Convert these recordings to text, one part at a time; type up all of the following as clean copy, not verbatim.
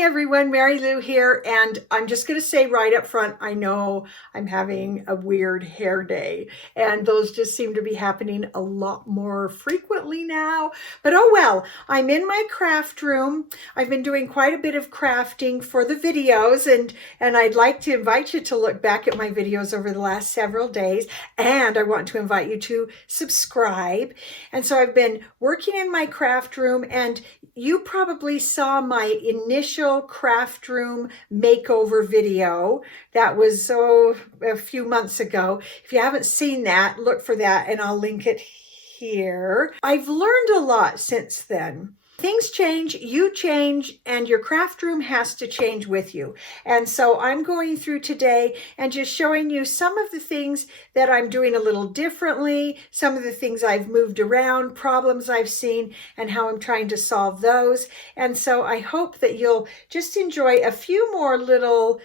Hi everyone, Mary Lou here, and I'm just going to say right up front, I know I'm having a weird hair day, and those just seem to be happening a lot more frequently now, but oh well. I'm in my craft room. I've been doing quite a bit of crafting for the videos, and I'd like to invite you to look back at my videos over the last several days, and I want to invite you to subscribe. And so I've been working in my craft room, and you probably saw my initial craft room makeover video. That was a few months ago. If you haven't seen that, look for that and I'll link it here. I've learned a lot since then. Things change, you change, and your craft room has to change with you. And so I'm going through today and just showing you some of the things that I'm doing a little differently, some of the things I've moved around, problems I've seen, and how I'm trying to solve those. And so I hope that you'll just enjoy a few more little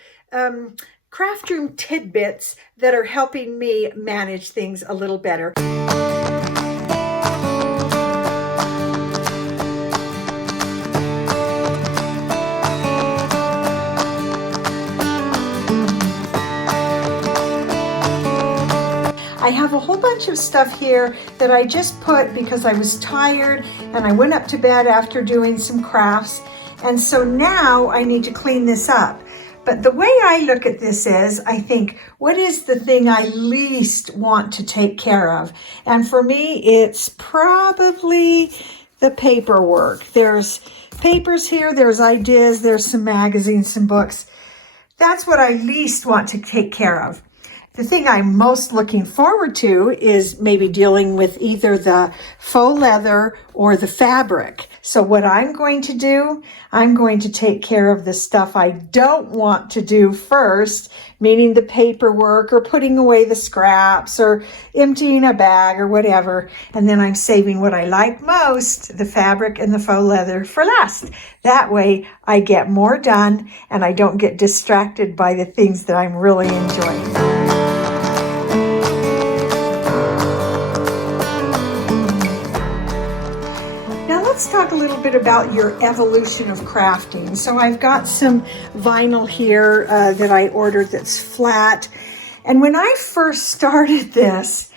craft room tidbits that are helping me manage things a little better. I have a whole bunch of stuff here that I just put because I was tired and I went up to bed after doing some crafts. And so now I need to clean this up. But the way I look at this is, I think, what is the thing I least want to take care of? And for me, it's probably the paperwork. There's papers here, there's ideas, there's some magazines, some books. That's what I least want to take care of. The thing I'm most looking forward to is maybe dealing with either the faux leather or the fabric. So what I'm going to do, I'm going to take care of the stuff I don't want to do first, meaning the paperwork or putting away the scraps or emptying a bag or whatever. And then I'm saving what I like most, the fabric and the faux leather, for last. That way I get more done and I don't get distracted by the things that I'm really enjoying. Let's talk a little bit about your evolution of crafting. So I've got some vinyl here that I ordered that's flat. And when I first started this,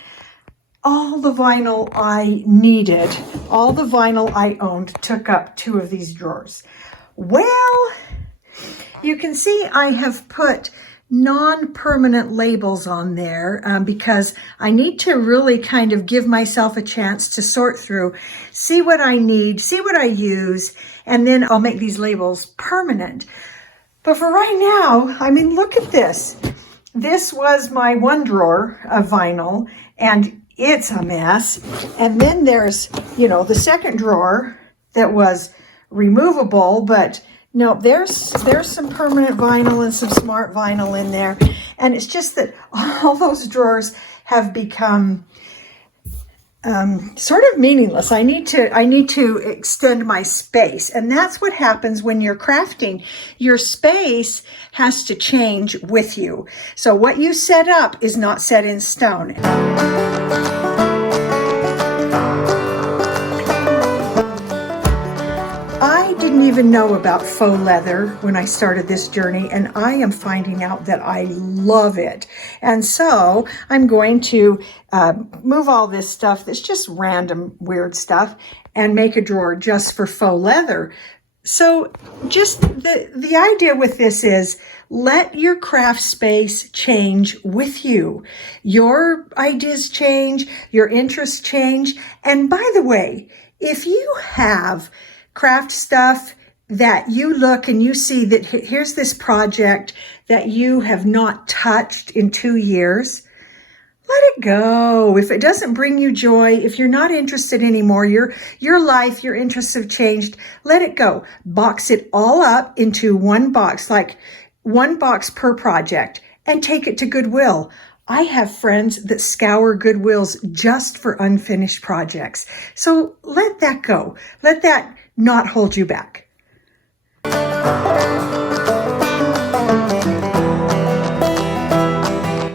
all the vinyl I needed, all the vinyl I owned took up 2 of these drawers. Well, you can see I have put non-permanent labels on there because I need to really kind of give myself a chance to sort through, see what I need, see what I use, and then I'll make these labels permanent. But for right now, I mean, look at this. This was my 1 drawer of vinyl, and it's a mess. And then there's, the second drawer that was removable, but no, there's some permanent vinyl and some smart vinyl in there. And it's just that all those drawers have become sort of meaningless. I need to extend my space. And that's what happens when you're crafting. Your space has to change with you. So what you set up is not set in stone. I didn't even know about faux leather when I started this journey, and I am finding out that I love it. And so I'm going to move all this stuff that's just random weird stuff and make a drawer just for faux leather. So just the idea with this is let your craft space change with you. Your ideas change, your interests change. And by the way, if you have craft stuff that you look and you see that here's this project that you have not touched in 2 years, let it go. If it doesn't bring you joy, if you're not interested anymore, your life, your interests have changed, let it go. Box it all up into 1 box, like 1 box per project, and take it to Goodwill. I have friends that scour Goodwills just for unfinished projects. So let that go. Let that not hold you back.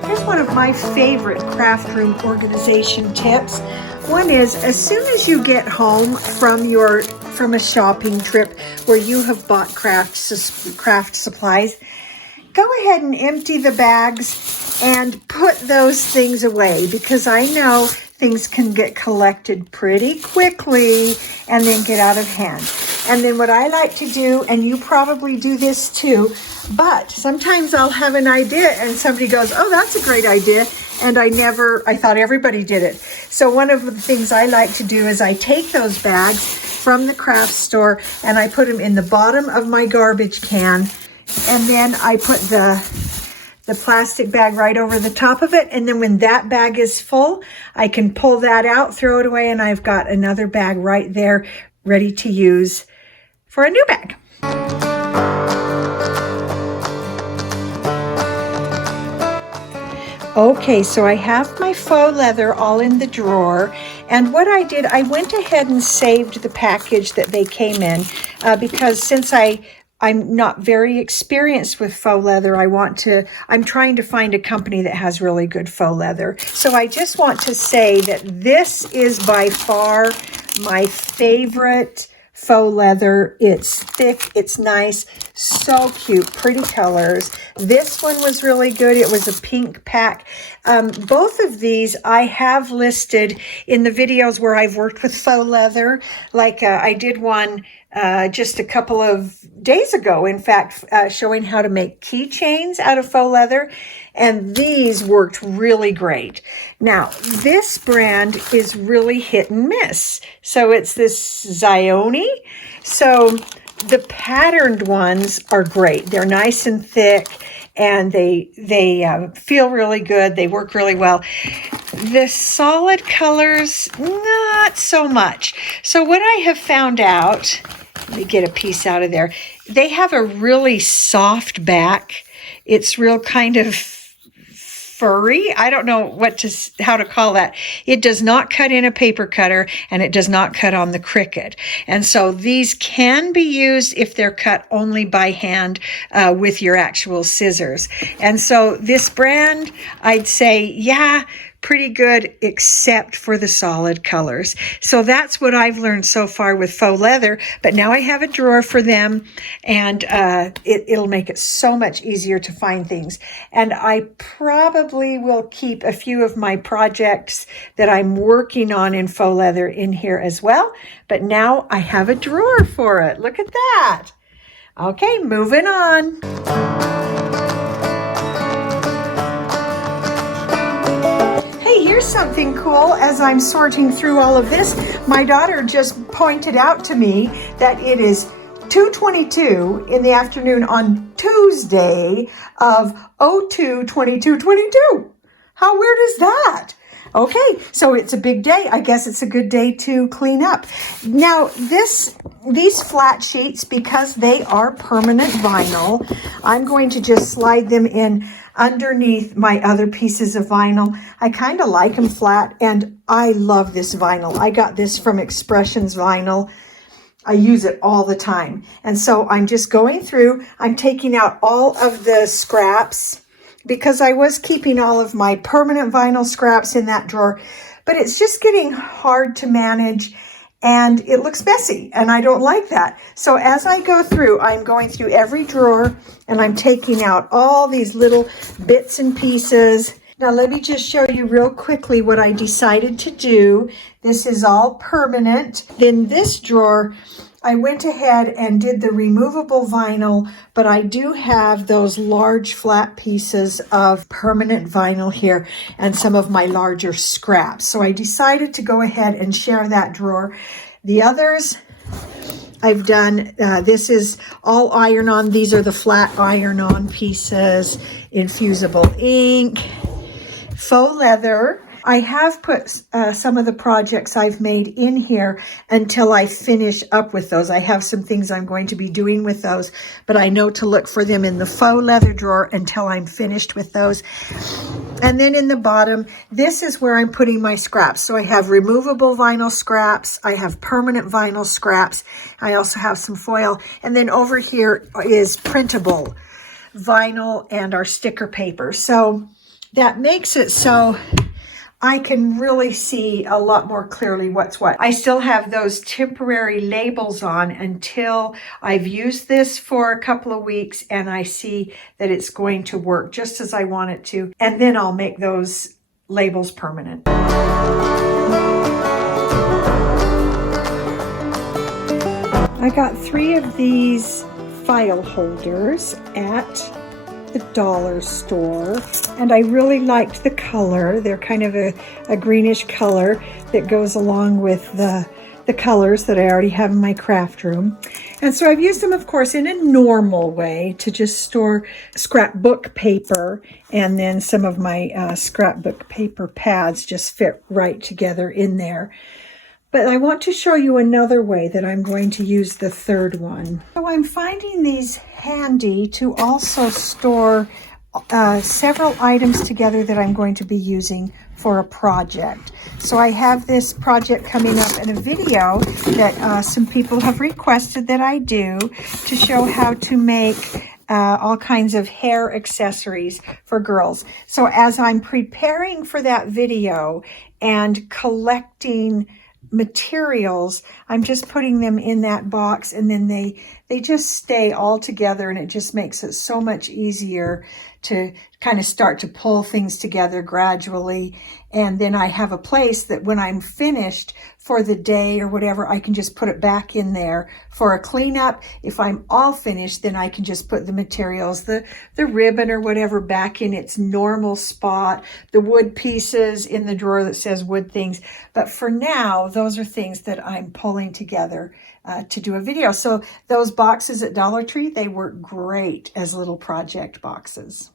Here's one of my favorite craft room organization tips. One is, as soon as you get home from your from a shopping trip where you have bought craft supplies, go ahead and empty the bags and put those things away, because I know things can get collected pretty quickly and then get out of hand. And then what I like to do, and you probably do this too, but sometimes I'll have an idea and somebody goes, oh, that's a great idea. And I thought everybody did it. So one of the things I like to do is I take those bags from the craft store and I put them in the bottom of my garbage can. And then I put the plastic bag right over the top of it. And then when that bag is full, I can pull that out, throw it away, and I've got another bag right there ready to use for a new bag. Okay, so I have my faux leather all in the drawer, and what I did, I went ahead and saved the package that they came in because since I'm not very experienced with faux leather, I'm trying to find a company that has really good faux leather. So I just want to say that this is by far my favorite faux leather. It's thick, it's nice, so cute, pretty colors. This one was really good. It was a pink pack. Both of these I have listed in the videos where I've worked with faux leather. Like I did one just a couple of days ago, in fact, showing how to make keychains out of faux leather. And these worked really great. Now, this brand is really hit and miss. So it's this Zioni. So the patterned ones are great. They're nice and thick, and they feel really good. They work really well. The solid colors, not so much. So what I have found out, let me get a piece out of there. They have a really soft back. It's real kind of furry. I don't know how to call that. It does not cut in a paper cutter, and it does not cut on the Cricut. And so these can be used if they're cut only by hand with your actual scissors. And so this brand, I'd say, yeah, pretty good, except for the solid colors. So that's what I've learned so far with faux leather, but now I have a drawer for them, and it'll make it so much easier to find things. And I probably will keep a few of my projects that I'm working on in faux leather in here as well, but now I have a drawer for it. Look at that. Okay, moving on. Here's something cool. As I'm sorting through all of this, my daughter just pointed out to me that it is 2:22 in the afternoon on Tuesday of 02/22/22. How weird is that? Okay, so it's a big day. I guess it's a good day to clean up. Now, these flat sheets, because they are permanent vinyl, I'm going to just slide them in underneath my other pieces of vinyl. I kind of like them flat, and I love this vinyl. I got this from Expressions Vinyl. I use it all the time. And so I'm just going through, I'm taking out all of the scraps, because I was keeping all of my permanent vinyl scraps in that drawer, but it's just getting hard to manage, and it looks messy, and I don't like that. So as I go through, I'm going through every drawer, and I'm taking out all these little bits and pieces. Now let me just show you real quickly what I decided to do. This is all permanent. In this drawer, I went ahead and did the removable vinyl, but I do have those large flat pieces of permanent vinyl here and some of my larger scraps. So I decided to go ahead and share that drawer. The others I've done, this is all iron-on. These are the flat iron-on pieces, infusible ink, faux leather. I have put some of the projects I've made in here until I finish up with those. I have some things I'm going to be doing with those, but I know to look for them in the faux leather drawer until I'm finished with those. And then in the bottom, this is where I'm putting my scraps. So I have removable vinyl scraps. I have permanent vinyl scraps. I also have some foil. And then over here is printable vinyl and our sticker paper. So that makes it so I can really see a lot more clearly what's what. I still have those temporary labels on until I've used this for a couple of weeks and I see that it's going to work just as I want it to. And then I'll make those labels permanent. I got 3 of these file holders at the dollar store, and I really liked the color. They're kind of a greenish color that goes along with the colors that I already have in my craft room. And so I've used them, of course, in a normal way to just store scrapbook paper, and then some of my scrapbook paper pads just fit right together in there. But I want to show you another way that I'm going to use the third one. So I'm finding these handy to also store several items together that I'm going to be using for a project. So I have this project coming up in a video that some people have requested that I do to show how to make all kinds of hair accessories for girls. So as I'm preparing for that video and collecting materials, I'm just putting them in that box, and then they just stay all together, and it just makes it so much easier to kind of start to pull things together gradually. And then I have a place that when I'm finished for the day or whatever, I can just put it back in there for a cleanup. If I'm all finished, then I can just put the materials, the ribbon or whatever, back in its normal spot, the wood pieces in the drawer that says wood things. But for now, those are things that I'm pulling together to do a video. So those boxes at Dollar Tree, they work great as little project boxes.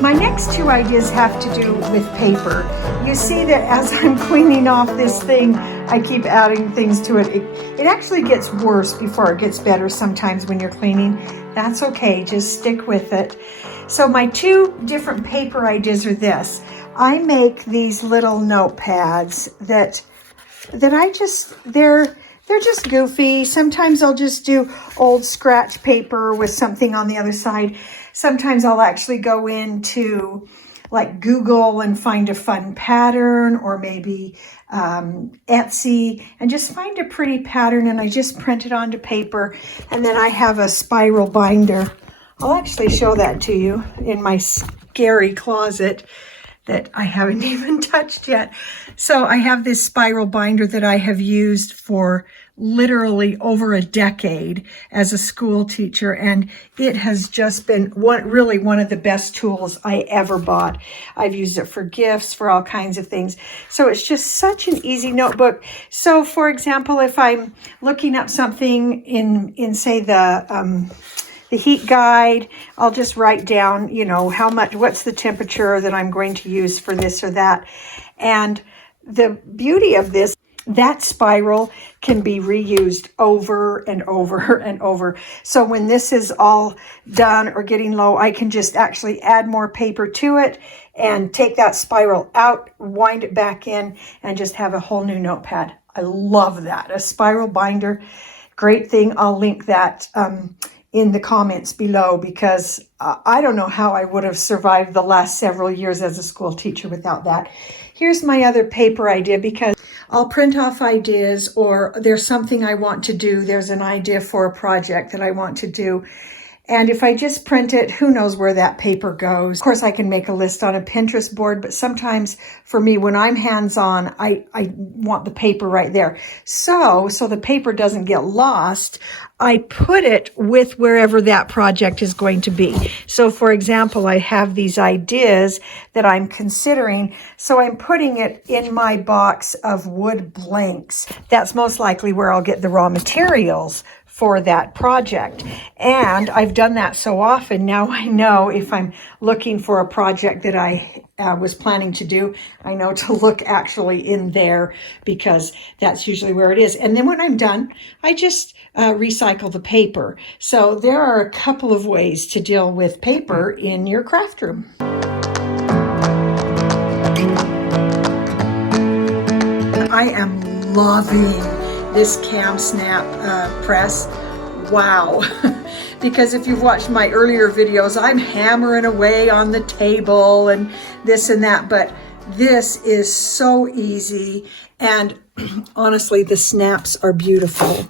My next 2 ideas have to do with paper. You see that as I'm cleaning off this thing, I keep adding things to it. It actually gets worse before it gets better sometimes when you're cleaning. That's okay, just stick with it. So my 2 different paper ideas are this. I make these little notepads that I just, they're just goofy. Sometimes I'll just do old scratch paper with something on the other side. Sometimes I'll actually go into like Google and find a fun pattern, or maybe Etsy, and just find a pretty pattern, and I just print it onto paper. And then I have a spiral binder. I'll actually show that to you in my scary closet that I haven't even touched yet. So I have this spiral binder that I have used for literally over a decade as a school teacher, and it has just been really one of the best tools I ever bought. I've used it for gifts, for all kinds of things. So it's just such an easy notebook. So for example, if I'm looking up something in say the heat guide, I'll just write down, you know, what's the temperature that I'm going to use for this or that. And the beauty of this, that spiral can be reused over and over and over. So when this is all done or getting low, I can just actually add more paper to it and take that spiral out, wind it back in, and just have a whole new notepad. I love that. A spiral binder, great thing. I'll link that in the comments below, because I don't know how I would have survived the last several years as a school teacher without that. Here's my other paper idea, because I'll print off ideas, or there's something I want to do. There's an idea for a project that I want to do. And if I just print it, who knows where that paper goes. Of course, I can make a list on a Pinterest board, but sometimes for me, when I'm hands-on, I want the paper right there. So the paper doesn't get lost, I put it with wherever that project is going to be. So for example, I have these ideas that I'm considering, so I'm putting it in my box of wood blanks. That's most likely where I'll get the raw materials for that project. And I've done that so often, now I know if I'm looking for a project that I was planning to do, I know to look actually in there, because that's usually where it is. And then when I'm done, I just recycle the paper. So there are a couple of ways to deal with paper in your craft room. I am loving this KamSnap press. Wow. because if you've watched my earlier videos, I'm hammering away on the table and this and that, but this is so easy. And honestly, the snaps are beautiful.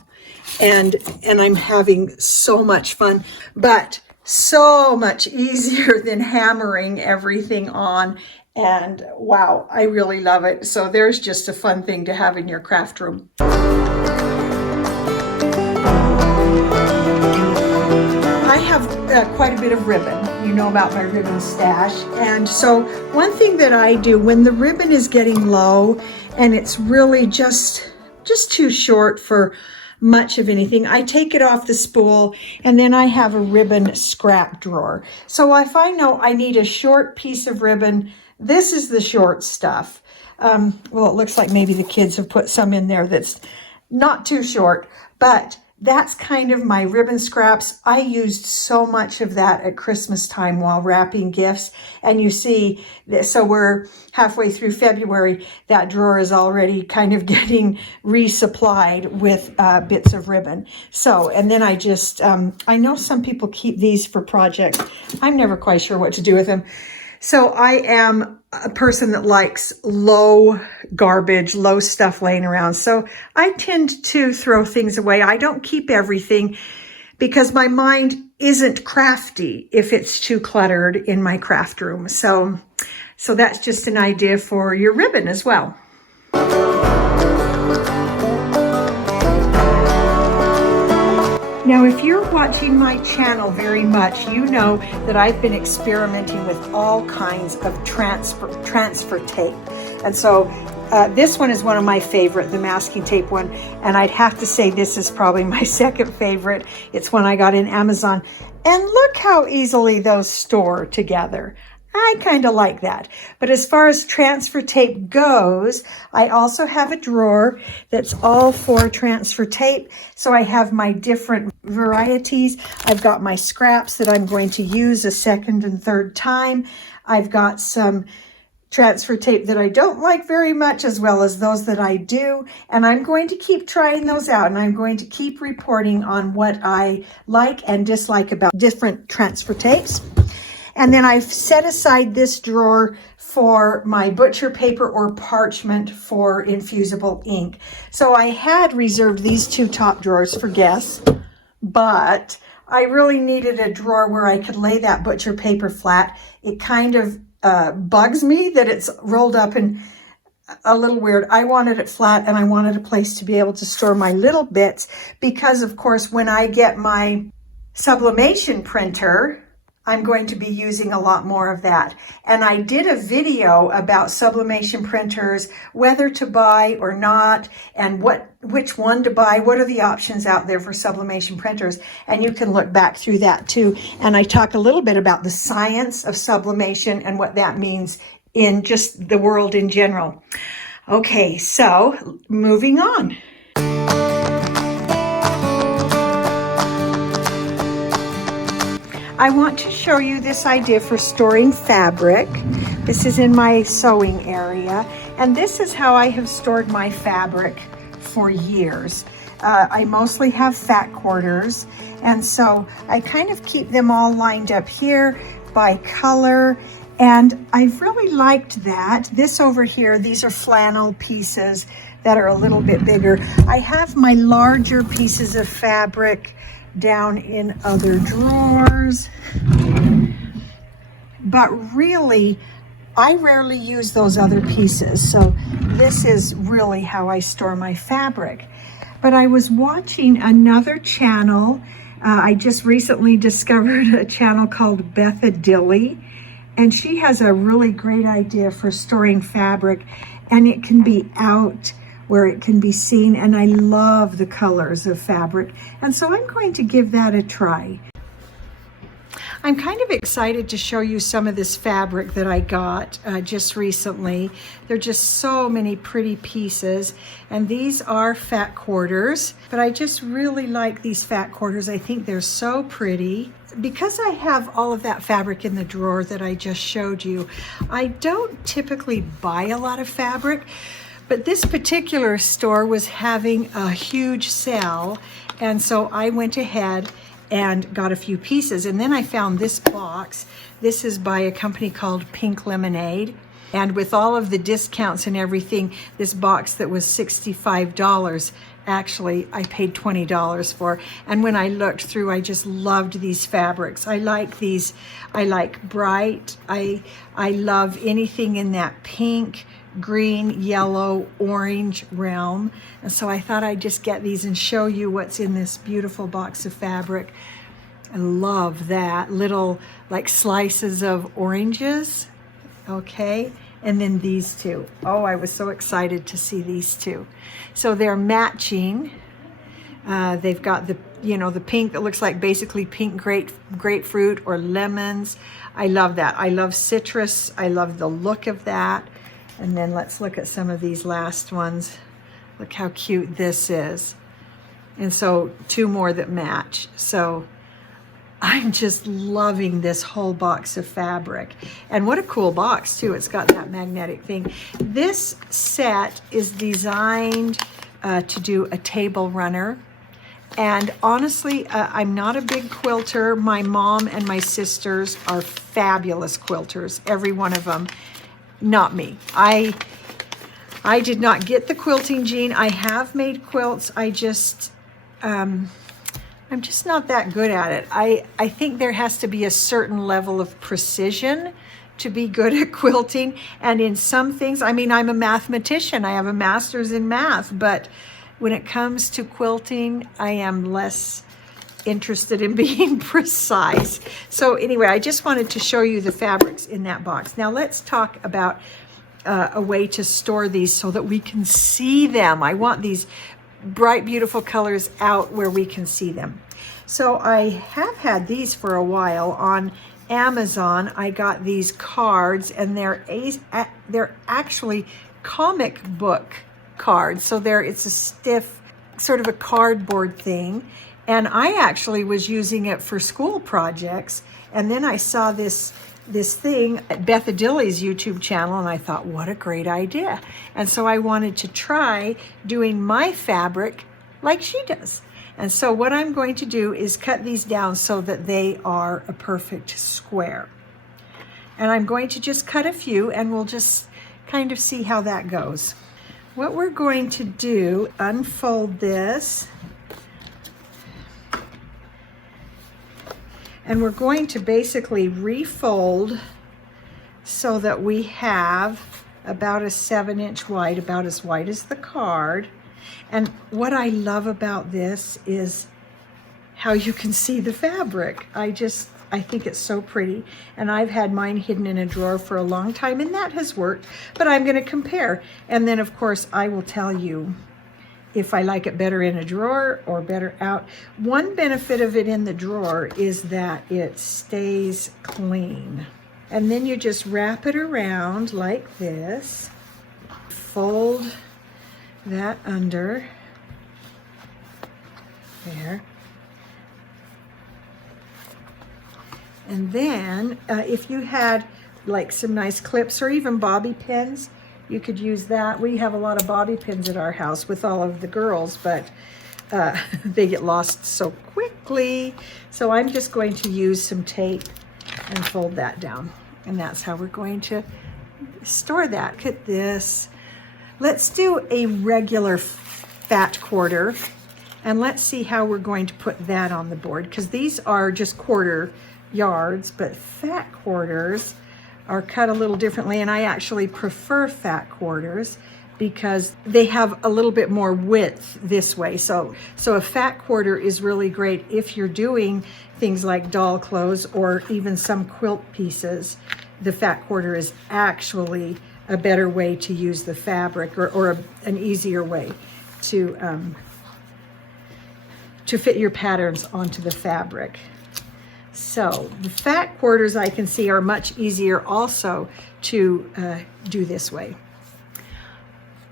And I'm having so much fun, but so much easier than hammering everything on. And wow, I really love it. So there's just a fun thing to have in your craft room. I have quite a bit of ribbon. You know about my ribbon stash. And so one thing that I do when the ribbon is getting low and it's really just too short for much of anything, I take it off the spool, and then I have a ribbon scrap drawer. So if I know I need a short piece of ribbon, this is the short stuff. Well, it looks like maybe the kids have put some in there that's not too short, but that's kind of my ribbon scraps. I used so much of that at Christmas time while wrapping gifts. And you see, so we're halfway through February, that drawer is already kind of getting resupplied with bits of ribbon. So, and then I just, I know some people keep these for projects. I'm never quite sure what to do with them. So I am a person that likes low garbage, low stuff laying around. So I tend to throw things away. I don't keep everything because my mind isn't crafty if it's too cluttered in my craft room. So that's just an idea for your ribbon as well. Now, if you're watching my channel very much, you know that I've been experimenting with all kinds of transfer tape. And so this one is one of my favorite, the masking tape one. And I'd have to say this is probably my second favorite. It's one I got in Amazon. And look how easily those store together. I kind of like that. But as far as transfer tape goes, I also have a drawer that's all for transfer tape. So I have my different varieties. I've got my scraps that I'm going to use a second and third time. I've got some transfer tape that I don't like very much, as well as those that I do. And I'm going to keep trying those out, and I'm going to keep reporting on what I like and dislike about different transfer tapes. And then I've set aside this drawer for my butcher paper or parchment for infusible ink. So I had reserved these two top drawers for guests, but I really needed a drawer where I could lay that butcher paper flat. It kind of bugs me that it's rolled up and a little weird. I wanted it flat, and I wanted a place to be able to store my little bits because, of course, when I get my sublimation printer, I'm going to be using a lot more of that. And I did a video about sublimation printers, whether to buy or not, and which one to buy, what are the options out there for sublimation printers. And you can look back through that too. And I talk a little bit about the science of sublimation and what that means in just the world in general. Okay, so moving on. I want to show you this idea for storing fabric. This is in my sewing area, and this is how I have stored my fabric for years. I mostly have fat quarters, and so I kind of keep them all lined up here by color, and I've really liked that. This over here, these are flannel pieces that are a little bit bigger. I have my larger pieces of fabric down in other drawers, but really I rarely use those other pieces, so this is really how I store my fabric. But I was watching another channel. I just recently discovered a channel called Betha Dilly, and she has a really great idea for storing fabric, and it can be out where it can be seen, and I love the colors of fabric, and so I'm going to give that a try. I'm kind of excited to show you some of this fabric that I got just recently. There are just so many pretty pieces, and these are fat quarters, but I just really like these fat quarters. I think they're so pretty. Because I have all of that fabric in the drawer that I just showed you, I don't typically buy a lot of fabric, but this particular store was having a huge sale, and so I went ahead and got a few pieces. And then I found this box. This is by a company called Pink Lemonade. And with all of the discounts and everything, this box that was $65, actually I paid $20 for. And when I looked through, I just loved these fabrics. I like these. I like bright. I love anything in that pink, green, yellow, orange realm. And so I thought I'd just get these and show you what's in this beautiful box of fabric. I love that. Little like slices of oranges. Okay, and then these two. Oh, I was so excited to see these two. So they're matching. They've got the, the pink that looks like basically pink grapefruit or lemons. I love that. I love citrus. I love the look of that. And then let's look at some of these last ones. Look how cute this is. And so two more that match. So I'm just loving this whole box of fabric. And what a cool box too. It's got that magnetic thing. This set is designed to do a table runner. And honestly, I'm not a big quilter. My mom and my sisters are fabulous quilters, every one of them. Not me. I did not get the quilting gene. I have made quilts. I'm just not that good at it. I think there has to be a certain level of precision to be good at quilting. And in some things, I mean, I'm a mathematician. I have a master's in math, but when it comes to quilting, I am less interested in being precise. So anyway, I just wanted to show you the fabrics in that box. Now let's talk about a way to store these so that we can see them. I want these bright, beautiful colors out where we can see them. So I have had these for a while on Amazon. I got these cards, and they're actually comic book cards. So it's a stiff, sort of a cardboard thing. And I actually was using it for school projects. And then I saw this thing at Beth Adilli's YouTube channel, and I thought, what a great idea. And so I wanted to try doing my fabric like she does. And so what I'm going to do is cut these down so that they are a perfect square. And I'm going to just cut a few, and we'll just kind of see how that goes. What we're going to do, unfold this. And we're going to basically refold so that we have about a 7-inch wide, about as wide as the card. And what I love about this is how you can see the fabric. I think it's so pretty. And I've had mine hidden in a drawer for a long time, and that has worked. But I'm going to compare. And then, of course, I will tell you if I like it better in a drawer or better out. One benefit of it in the drawer is that it stays clean. And then you just wrap it around like this. Fold that under there. And then if you had like some nice clips or even bobby pins, you could use that. We have a lot of bobby pins at our house with all of the girls, but they get lost so quickly. So I'm just going to use some tape and fold that down. And that's how we're going to store that. Look at this. Let's do a regular fat quarter, and let's see how we're going to put that on the board, because these are just quarter yards, but fat quarters are cut a little differently, and I actually prefer fat quarters because they have a little bit more width this way. So a fat quarter is really great if you're doing things like doll clothes or even some quilt pieces. The fat quarter is actually a better way to use the fabric, or an easier way to fit your patterns onto the fabric. So the fat quarters I can see are much easier also to do this way.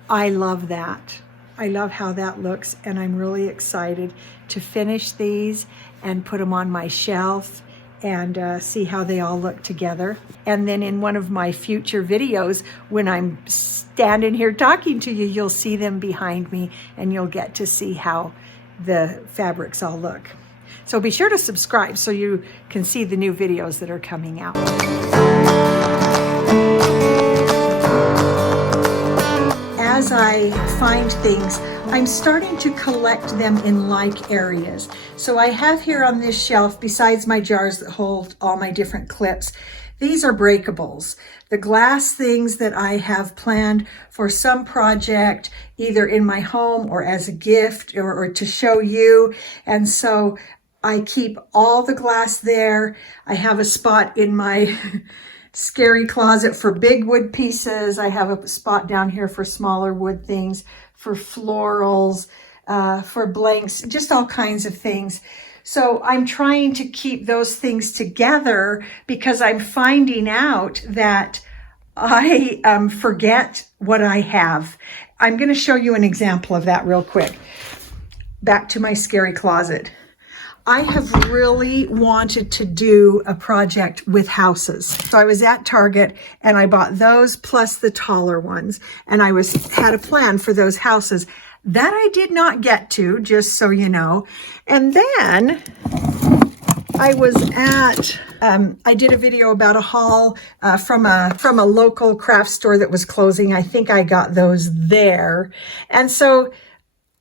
I love that. I love how that looks, and I'm really excited to finish these and put them on my shelf and see how they all look together. And then in one of my future videos, when I'm standing here talking to you, you'll see them behind me, and you'll get to see how the fabrics all look. So be sure to subscribe so you can see the new videos that are coming out. As I find things, I'm starting to collect them in like areas. So I have here on this shelf, besides my jars that hold all my different clips, these are breakables, the glass things that I have planned for some project, either in my home or as a gift or to show you. And so I keep all the glass there. I have a spot in my scary closet for big wood pieces. I have a spot down here for smaller wood things, for florals, for blanks, just all kinds of things. So I'm trying to keep those things together because I'm finding out that I forget what I have. I'm going to show you an example of that real quick. Back to my scary closet. I have really wanted to do a project with houses. So I was at Target and I bought those plus the taller ones. And I had a plan for those houses. That I did not get to, just so you know. And then I was at, I did a video about a haul from a local craft store that was closing. I think I got those there. And so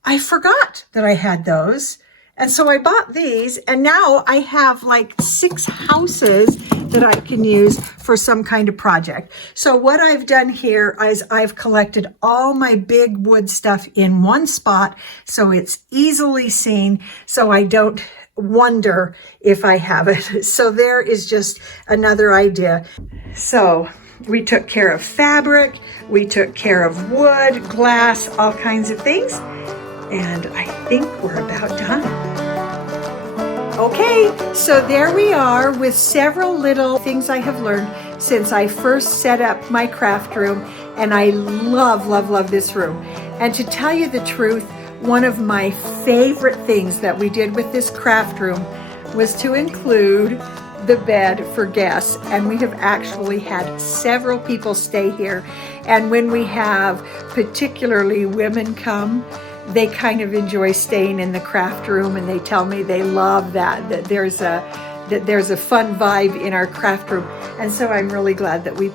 I forgot that I had those. And so I bought these, and now I have like 6 houses that I can use for some kind of project. So what I've done here is I've collected all my big wood stuff in one spot so it's easily seen, so I don't wonder if I have it. So there is just another idea. So we took care of fabric, we took care of wood, glass, all kinds of things. And I think we're about done. Okay, so there we are with several little things I have learned since I first set up my craft room, and I love, love, love this room. And to tell you the truth, one of my favorite things that we did with this craft room was to include the bed for guests, and we have actually had several people stay here. And when we have particularly women come, they kind of enjoy staying in the craft room, and they tell me they love that there's a fun vibe in our craft room. And so I'm really glad that we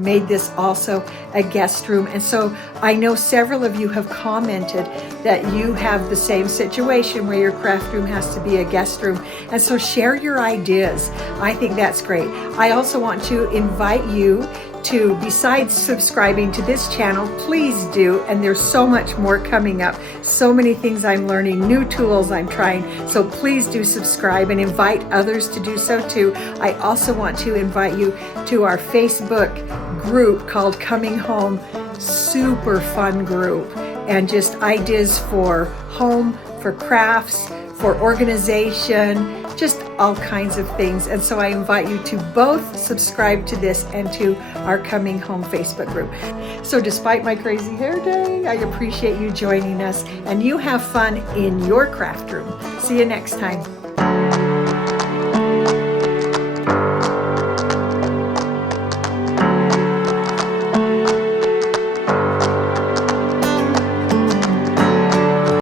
made this also a guest room. And so I know several of you have commented that you have the same situation where your craft room has to be a guest room. And so share your ideas. I think that's great. I also want to invite you to, besides subscribing to this channel, please do, and there's so much more coming up, so many things I'm learning, new tools I'm trying, so please do subscribe and invite others to do so too. I also want to invite you to our Facebook group called Coming Home, super fun group, and just ideas for home, for crafts, for organization, just all kinds of things. And so I invite you to both subscribe to this and to our Coming Home Facebook group. So despite my crazy hair day, I appreciate you joining us, and you have fun in your craft room. See you next time.